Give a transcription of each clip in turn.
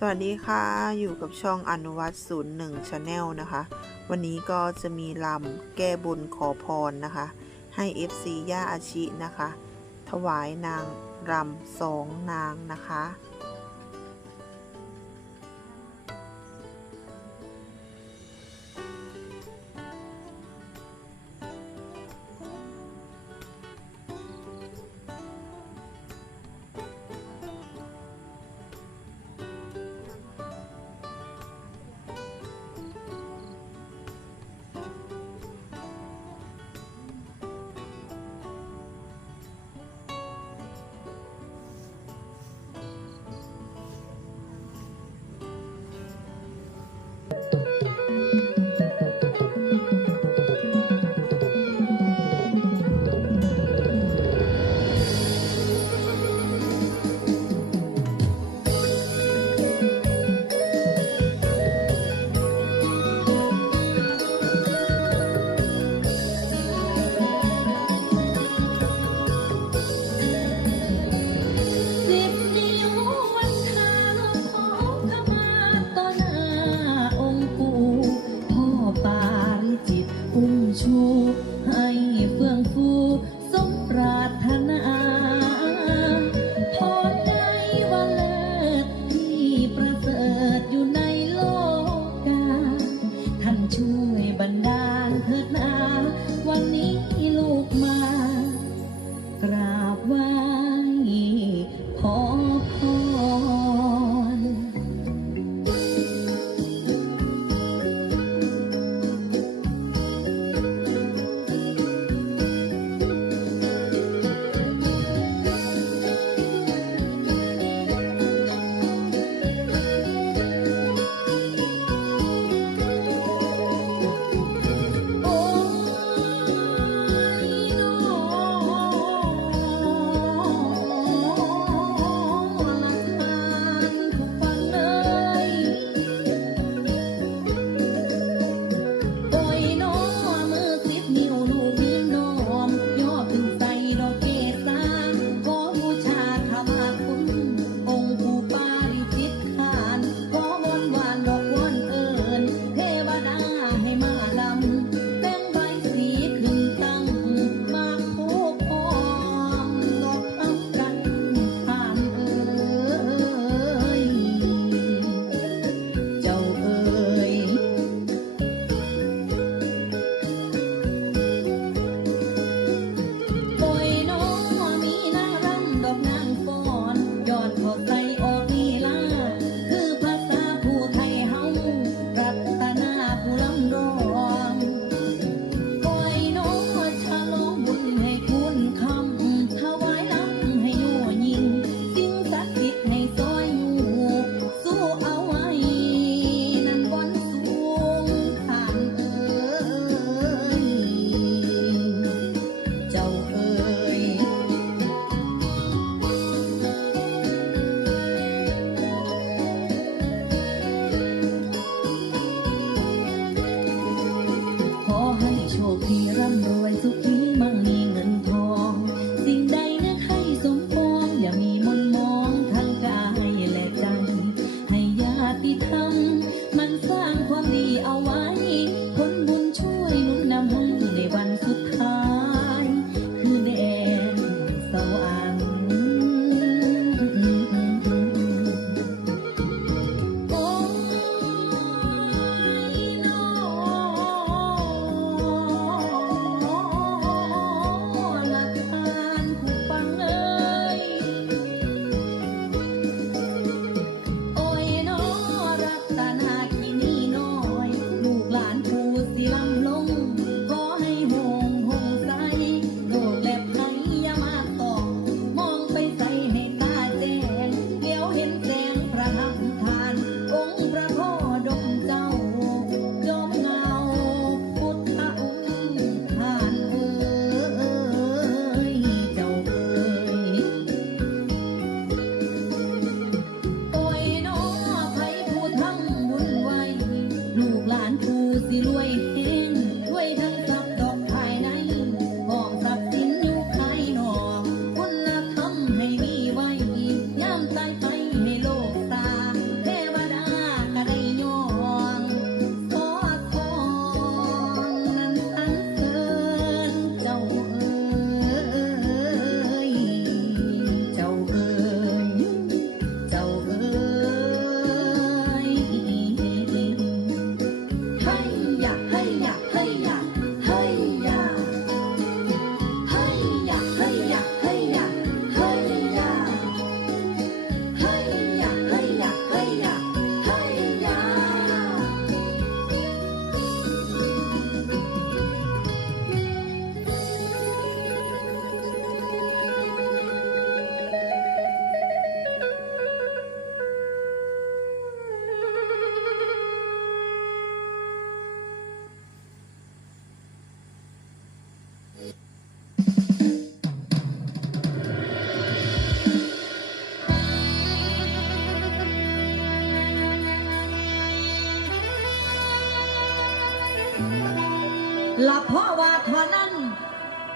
สวัสดีค่ะ อยู่กับช่องอนุวัตศูนย์หนึ่งชาแนลนะคะ วันนี้ก็จะมีลำแก้บุญขอพรนะคะ ให้ FC ย่าอาชินะคะ ถวายนางรำสองนางนะคะ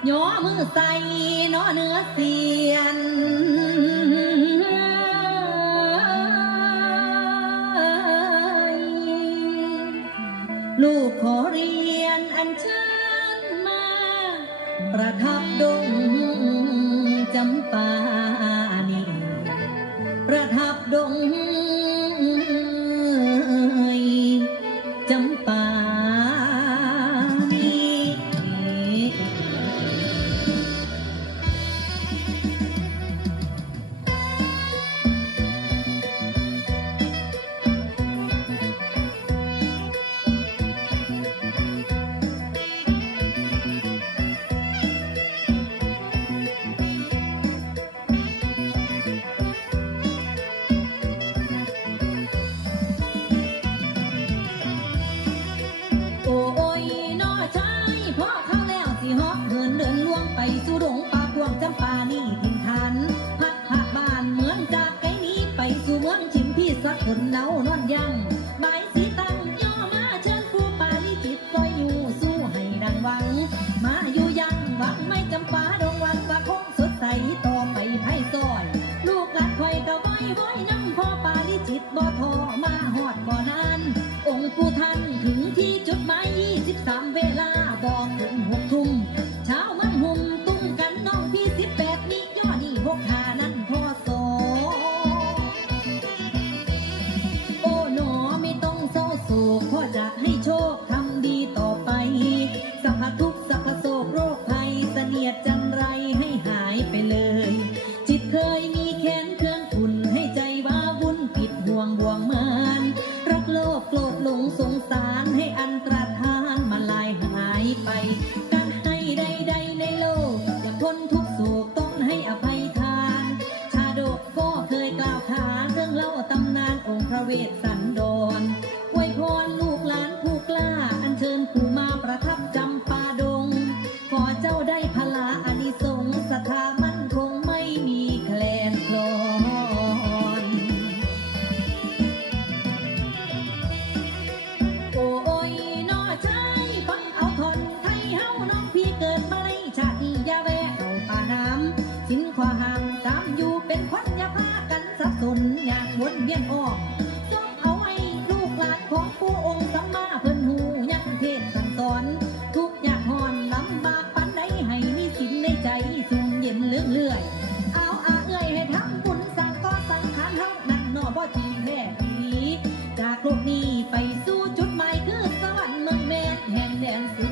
ย่อมือใส่น้อเนื้อเสียนลูกขอเรียนอันเชิญมา ประทับดงจำปานี่ประทับดง พ่อปาลิจิตบ่ทอมาหอดบ่นานองค์ปู่ท่านถึงที่จุดหมายยี่สิบสามเวลาบอกถึงหกทุ่มเช้ามันหุ่มตุ้มกันน้องพี่สิบแปดมีย่อนี่หกหานั้นพ่อโสโอ้หนอไม่ต้องเศร้าโศกพ่อจะให้โชค and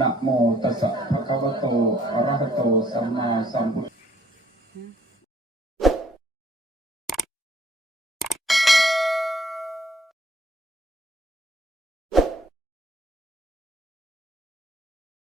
นะโมตัสสะภะคะวะโต อะระหะโต สัมมาสัมพุทธ